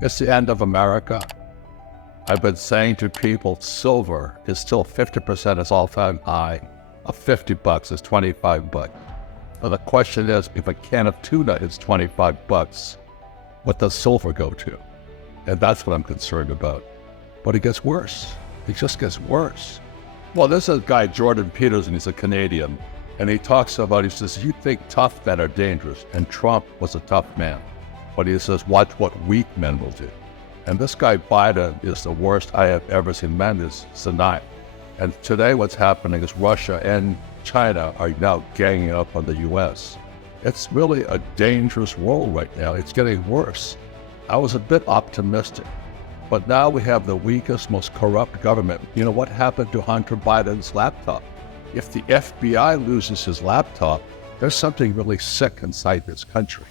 It's the end of America. I've been saying to people, silver is still 50% its all-time high. Of $50 is $25. But the question is, if a can of tuna is $25, what does silver go to? And that's what I'm concerned about. But it gets worse. It just gets worse. Well, this is a guy, Jordan Peterson, he's a Canadian, and he talks about, he says, you think tough men are dangerous, and Trump was a tough man. But he says, watch what weak men will do. And this guy Biden is the worst I have ever seen. Man is senile. And today what's happening is Russia and China are now ganging up on the U.S. It's really a dangerous world right now. It's getting worse. I was a bit optimistic, but now we have the weakest, most corrupt government. You know what happened to Hunter Biden's laptop? If the FBI loses his laptop, there's something really sick inside this country.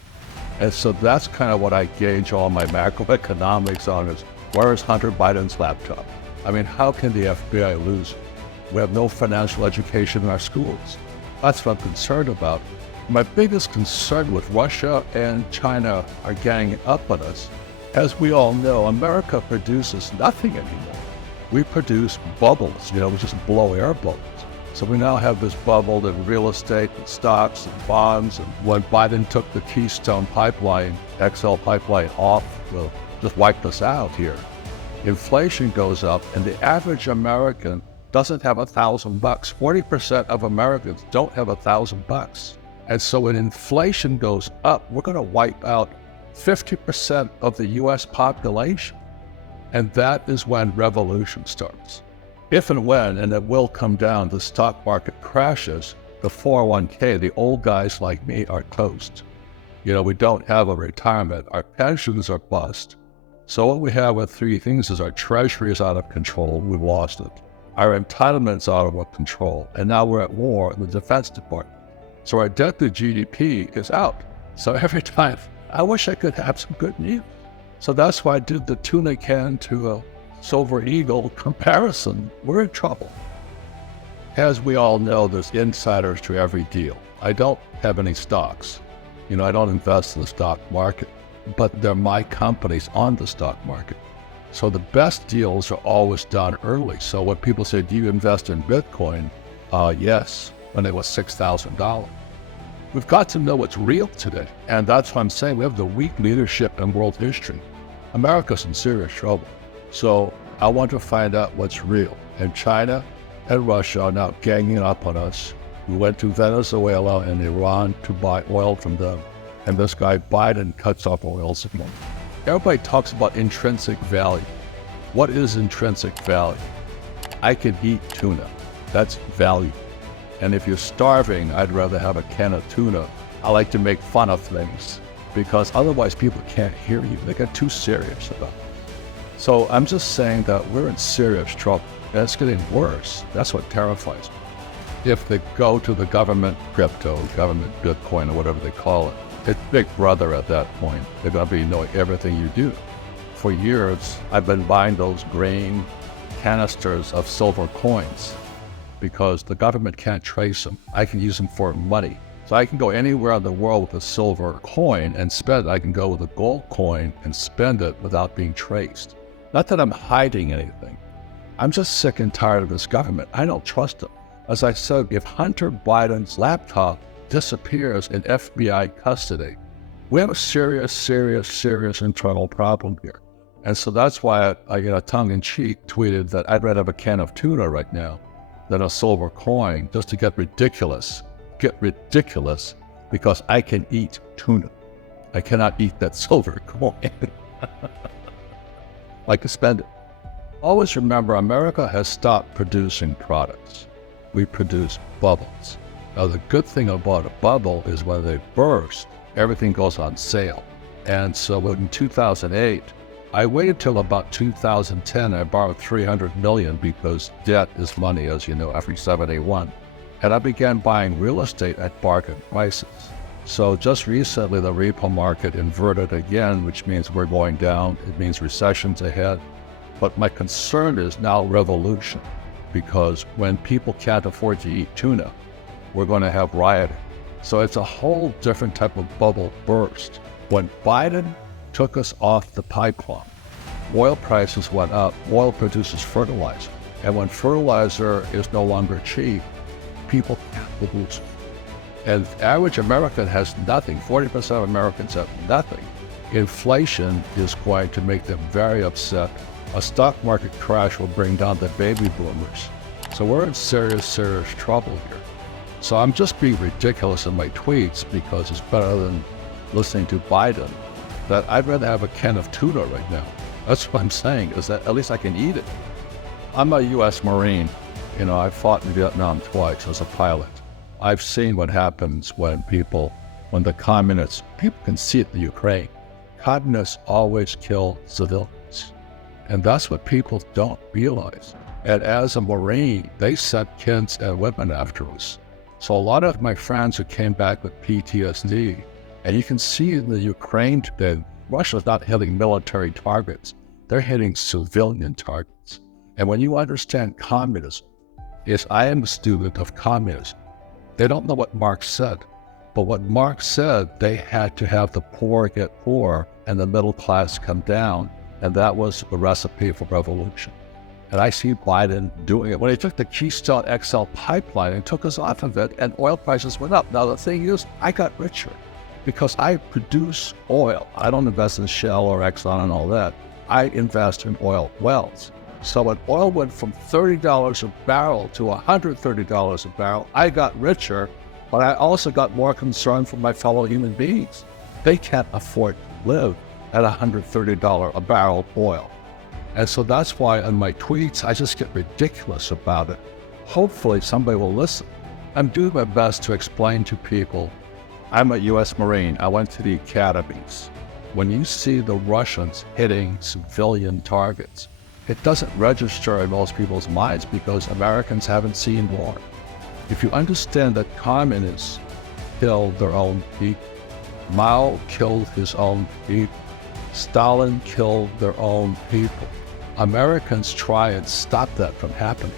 And so that's kind of what I gauge all my macroeconomics on is, where is Hunter Biden's laptop? I mean, how can the FBI lose it? We have no financial education in our schools. That's what I'm concerned about. My biggest concern with Russia and China are ganging up on us. As we all know, America produces nothing anymore. We produce bubbles, we just blow air bubbles. So we now have this bubble in real estate and stocks and bonds. And when Biden took the Keystone pipeline, XL pipeline off, well, just wiped us out here. Inflation goes up, and the average American doesn't have $1,000. 40% of Americans don't have $1,000. And so when inflation goes up, we're going to wipe out 50% of the U.S. population. And that is when revolution starts. If and when, and it will come down, the stock market crashes, the 401k, the old guys like me are toast. We don't have a retirement. Our pensions are bust. So what we have with three things is our treasury is out of control. We've lost it. Our entitlements are out of control. And now we're at war in the Defense Department. So our debt to GDP is out. So every time, I wish I could have some good news. So that's why I did the tuna can to a Silver Eagle comparison. We're in trouble. As we all know, there's insiders to every deal. I don't have any stocks. I don't invest in the stock market, but they're my companies on the stock market. So the best deals are always done early. So when people say, do you invest in Bitcoin? Yes, when it was $6,000. We've got to know what's real today. And that's what I'm saying. We have the weak leadership in world history. America's in serious trouble. So I want to find out what's real. And China and Russia are now ganging up on us. We went to Venezuela and Iran to buy oil from them. And this guy Biden cuts off oil supply. Everybody talks about intrinsic value. What is intrinsic value? I can eat tuna. That's value. And if you're starving, I'd rather have a can of tuna. I like to make fun of things because otherwise people can't hear you. They get too serious about it. So I'm just saying that we're in serious trouble. And it's getting worse. That's what terrifies me. If they go to the government crypto, government Bitcoin, or whatever they call it, it's Big Brother at that point. They're going to be knowing everything you do. For years, I've been buying those grain canisters of silver coins because the government can't trace them. I can use them for money. So I can go anywhere in the world with a silver coin and spend it. I can go with a gold coin and spend it without being traced. Not that I'm hiding anything. I'm just sick and tired of this government. I don't trust them. As I said, if Hunter Biden's laptop disappears in FBI custody, we have a serious internal problem here. And so that's why I tongue-in-cheek tweeted that I'd rather have a can of tuna right now than a silver coin, just to get ridiculous. Get ridiculous because I can eat tuna. I cannot eat that silver coin. I can spend it. Always remember, America has stopped producing products. We produce bubbles. Now, the good thing about a bubble is when they burst, everything goes on sale. And so in 2008, I waited till about 2010. I borrowed $300 million because debt is money, as you know, after 781. And I began buying real estate at bargain prices. So just recently, the repo market inverted again, which means we're going down. It means recession's ahead. But my concern is now revolution, because when people can't afford to eat tuna, we're going to have rioting. So it's a whole different type of bubble burst. When Biden took us off the pipeline. Oil prices went up. Oil produces fertilizer. And when fertilizer is no longer cheap, people can't produce it. And the average American has nothing. 40% of Americans have nothing. Inflation is going to make them very upset. A stock market crash will bring down the baby boomers. So we're in serious, serious trouble here. So I'm just being ridiculous in my tweets because it's better than listening to Biden. That I'd rather have a can of tuna right now. That's what I'm saying, is that at least I can eat it. I'm a U.S. Marine. You know, I fought in Vietnam twice as a pilot. I've seen what happens when the communists, people can see it in the Ukraine. Communists always kill civilians. And that's what people don't realize. And as a Marine, they sent kids and women after us. So a lot of my friends who came back with PTSD, and you can see in the Ukraine today, Russia's not hitting military targets. They're hitting civilian targets. And when you understand communism, I am a student of communism. They don't know what Marx said. But what Marx said, they had to have the poor get poor and the middle class come down. And that was the recipe for revolution. And I see Biden doing it. When he took the Keystone XL pipeline and took us off of it, and oil prices went up. Now the thing is, I got richer because I produce oil. I don't invest in Shell or Exxon and all that. I invest in oil wells. So when oil went from $30 a barrel to $130 a barrel, I got richer, but I also got more concerned for my fellow human beings. They can't afford to live at $130 a barrel oil. And so that's why in my tweets, I just get ridiculous about it. Hopefully somebody will listen. I'm doing my best to explain to people. I'm a U.S. Marine. I went to the academies. When you see the Russians hitting civilian targets, it doesn't register in most people's minds because Americans haven't seen war. If you understand that communists killed their own people, Mao killed his own people, Stalin killed their own people, Americans try and stop that from happening.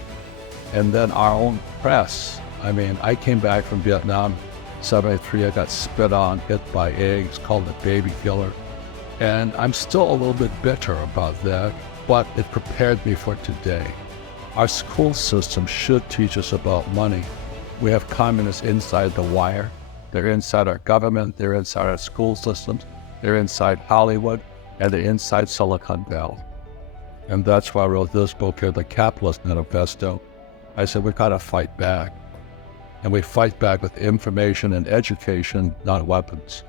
And then our own press, I came back from Vietnam, 73, I got spit on, hit by eggs, called a baby killer. And I'm still a little bit bitter about that, but it prepared me for today. Our school system should teach us about money. We have communists inside the wire. They're inside our government, they're inside our school systems, they're inside Hollywood, and they're inside Silicon Valley. And that's why I wrote this book here, The Capitalist Manifesto. I said, we've got to fight back. And we fight back with information and education, not weapons.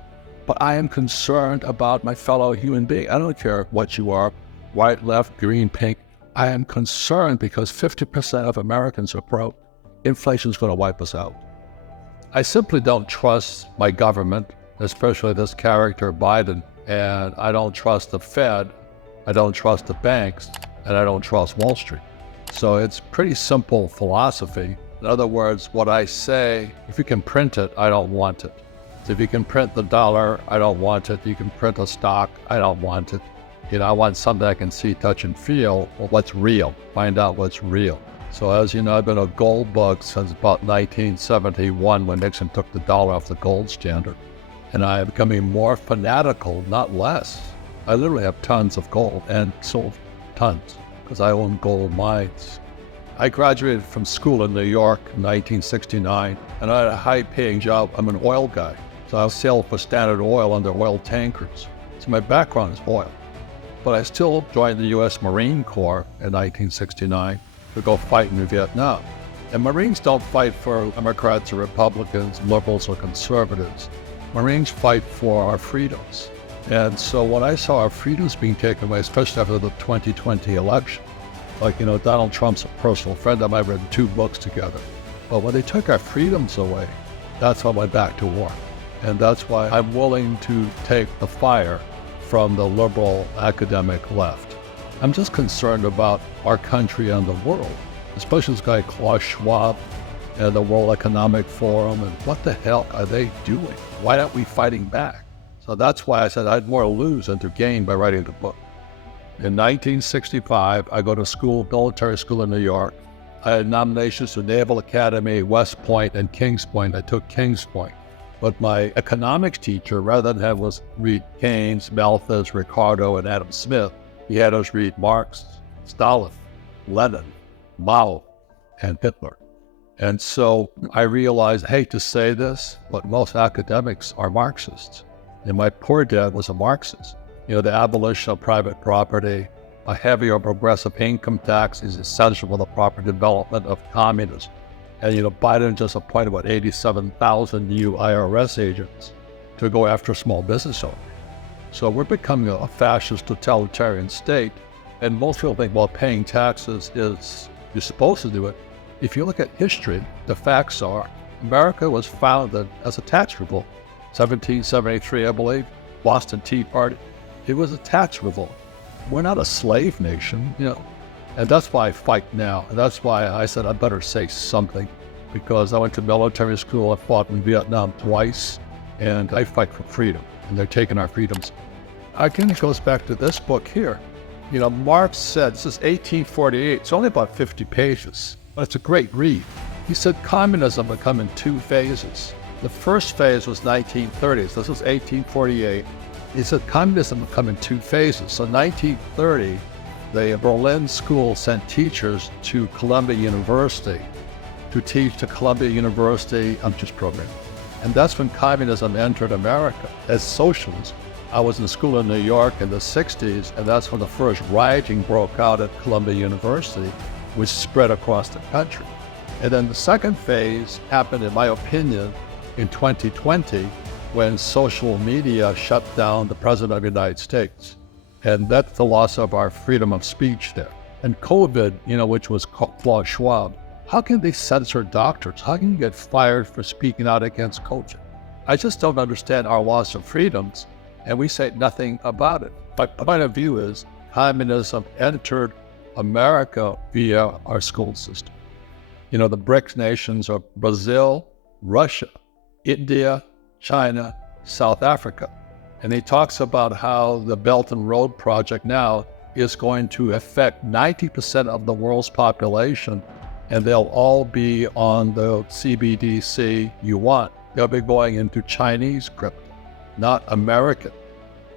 But I am concerned about my fellow human being. I don't care what you are, white, left, green, pink. I am concerned because 50% of Americans are broke. Inflation is going to wipe us out. I simply don't trust my government, especially this character, Biden, and I don't trust the Fed, I don't trust the banks, and I don't trust Wall Street. So it's pretty simple philosophy. In other words, what I say, if you can print it, I don't want it. So if you can print the dollar, I don't want it. You can print a stock, I don't want it. I want something I can see, touch, and feel. Well, what's real? Find out what's real. So as you know, I've been a gold bug since about 1971 when Nixon took the dollar off the gold standard. And I am becoming more fanatical, not less. I literally have tons of gold and sold tons because I own gold mines. I graduated from school in New York in 1969, and I had a high-paying job. I'm an oil guy, so I sailed for Standard Oil under oil tankers. So my background is oil. But I still joined the U.S. Marine Corps in 1969 to go fight in Vietnam. And Marines don't fight for Democrats or Republicans, liberals or conservatives. Marines fight for our freedoms. And so when I saw our freedoms being taken away, especially after the 2020 election, Donald Trump's a personal friend of mine, read 2 books together. But when they took our freedoms away, that's when I went back to war. And that's why I'm willing to take the fire from the liberal academic left. I'm just concerned about our country and the world, especially this guy Klaus Schwab and the World Economic Forum, and what the hell are they doing? Why aren't we fighting back? So that's why I said I had more to lose than to gain by writing the book. In 1965, I go to school, military school in New York. I had nominations to Naval Academy, West Point, and Kings Point. I took Kings Point. But my economics teacher, rather than have us read Keynes, Malthus, Ricardo, and Adam Smith, he had us read Marx, Stalin, Lenin, Mao, and Hitler. And so I realized, I hate to say this, but most academics are Marxists. And my poor dad was a Marxist. The abolition of private property, a heavier progressive income tax is essential for the proper development of communism. And Biden just appointed 87,000 new IRS agents to go after small business owners. So we're becoming a fascist totalitarian state. And most people think, well, paying taxes is, you're supposed to do it. If you look at history, the facts are America was founded as a tax revolt. 1773, I believe, Boston Tea Party. It was a tax revolt. We're not a slave nation, and that's why I fight now. And that's why I said I better say something, because I went to military school, I fought in Vietnam twice, and I fight for freedom, and they're taking our freedoms. Again, it goes back to this book here. Marx said, this is 1848, it's only about 50 pages, but it's a great read. He said communism would come in two phases. The first phase was 1930s, this was 1848. He said communism would come in two phases. So 1930, the Berlin school sent teachers to Columbia University to teach the Columbia University program. And that's when communism entered America as socialism. I was in school in New York in the 60s, and that's when the first rioting broke out at Columbia University, which spread across the country. And then the second phase happened, in my opinion, in 2020, when social media shut down the President of the United States. And that's the loss of our freedom of speech there. And COVID, which was Klaus Schwab, how can they censor doctors? How can you get fired for speaking out against COVID? I just don't understand our loss of freedoms, and we say nothing about it. My point of view is communism entered America via our school system. The BRICS nations are Brazil, Russia, India, China, South Africa. And he talks about how the Belt and Road Project now is going to affect 90% of the world's population, and they'll all be on the CBDC yuan. They'll be going into Chinese crypto, not American.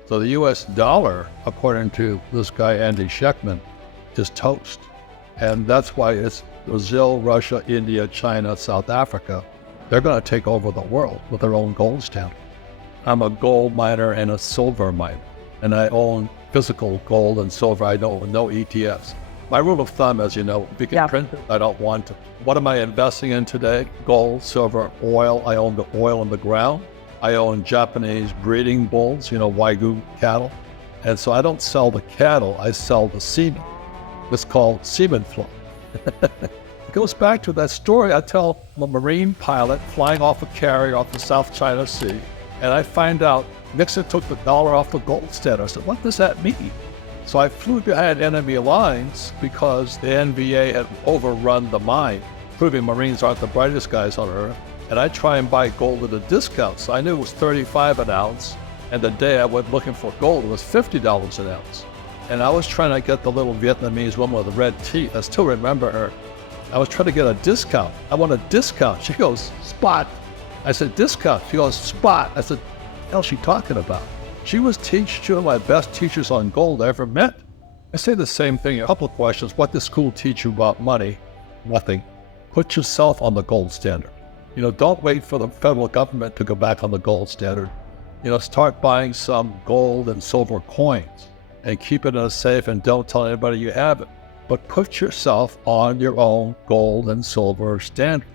So the US dollar, according to this guy, Andy Sheckman, is toast. And that's why it's Brazil, Russia, India, China, South Africa. They're going to take over the world with their own gold standard. I'm a gold miner and a silver miner, and I own physical gold and silver. I don't no ETFs. My rule of thumb, as you know, if you can print it, I don't want to. What am I investing in today? Gold, silver, oil. I own the oil in the ground. I own Japanese breeding bulls, Wagyu cattle. And so I don't sell the cattle, I sell the semen. It's called semen flow. It goes back to that story I tell. I'm a Marine pilot flying off a carrier off the South China Sea, and I find out Nixon took the dollar off the gold standard. I said, what does that mean? So I flew behind enemy lines because the NVA had overrun the mine, proving Marines aren't the brightest guys on earth. And I try and buy gold at a discount. So I knew it was $35 an ounce, and the day I went looking for gold, it was $50 an ounce. And I was trying to get the little Vietnamese woman with the red teeth. I still remember her. I was trying to get a discount. I want a discount. She goes, spot. I said, discount. She goes, spot. I said, what the hell is she talking about? She was two of my best teachers on gold I ever met. I say the same thing, a couple of questions. What does school teach you about money? Nothing. Put yourself on the gold standard. Don't wait for the federal government to go back on the gold standard. Start buying some gold and silver coins and keep it in a safe, and don't tell anybody you have it. But put yourself on your own gold and silver standard.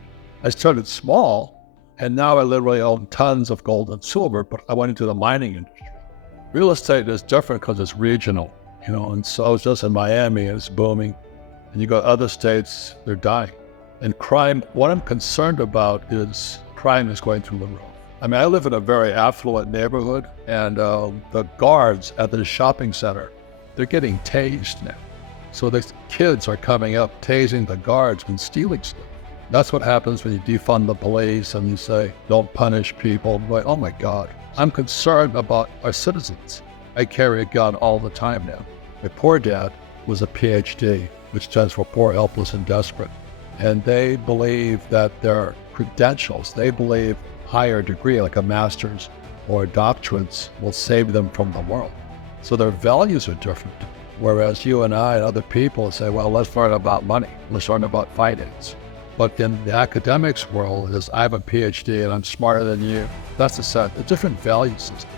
I started small, and now I literally own tons of gold and silver, but I went into the mining industry. Real estate is different because it's regional, and so I was just in Miami and it's booming. And you go to other states, they're dying. And crime, what I'm concerned about is crime is going through the roof. I live in a very affluent neighborhood, and the guards at the shopping center, they're getting tased now. So the kids are coming up tasing the guards and stealing stuff. That's what happens when you defund the police and you say, don't punish people. I'm like, oh my God. I'm concerned about our citizens. I carry a gun all the time now. My poor dad was a PhD, which stands for poor, helpless, and desperate. And they believe that their credentials. They believe higher degree, like a master's or doctorates, will save them from the world. So their values are different. Whereas you and I and other people say, well, let's learn about money. Let's learn about finance. But in the academics world, is I have a PhD and I'm smarter than you. That's a different value system.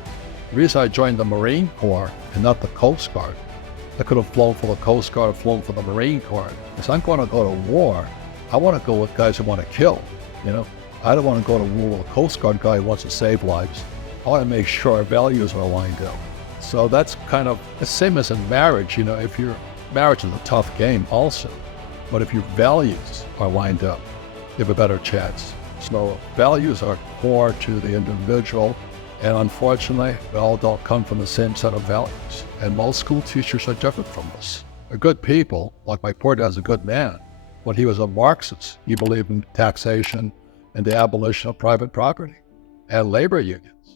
The reason I joined the Marine Corps and not the Coast Guard, I could have flown for the Coast Guard or flown for the Marine Corps. If I'm going to go to war, I want to go with guys who want to kill, I don't want to go to war with a Coast Guard guy who wants to save lives. I want to make sure our values are lined up. So that's kind of the same as in marriage. If marriage is a tough game also, but if your values are lined up, you have a better chance. So values are core to the individual, and unfortunately, we all don't come from the same set of values. And most school teachers are different from us. They're good people, like my poor dad's a good man, but he was a Marxist. He believed in taxation and the abolition of private property and labor unions.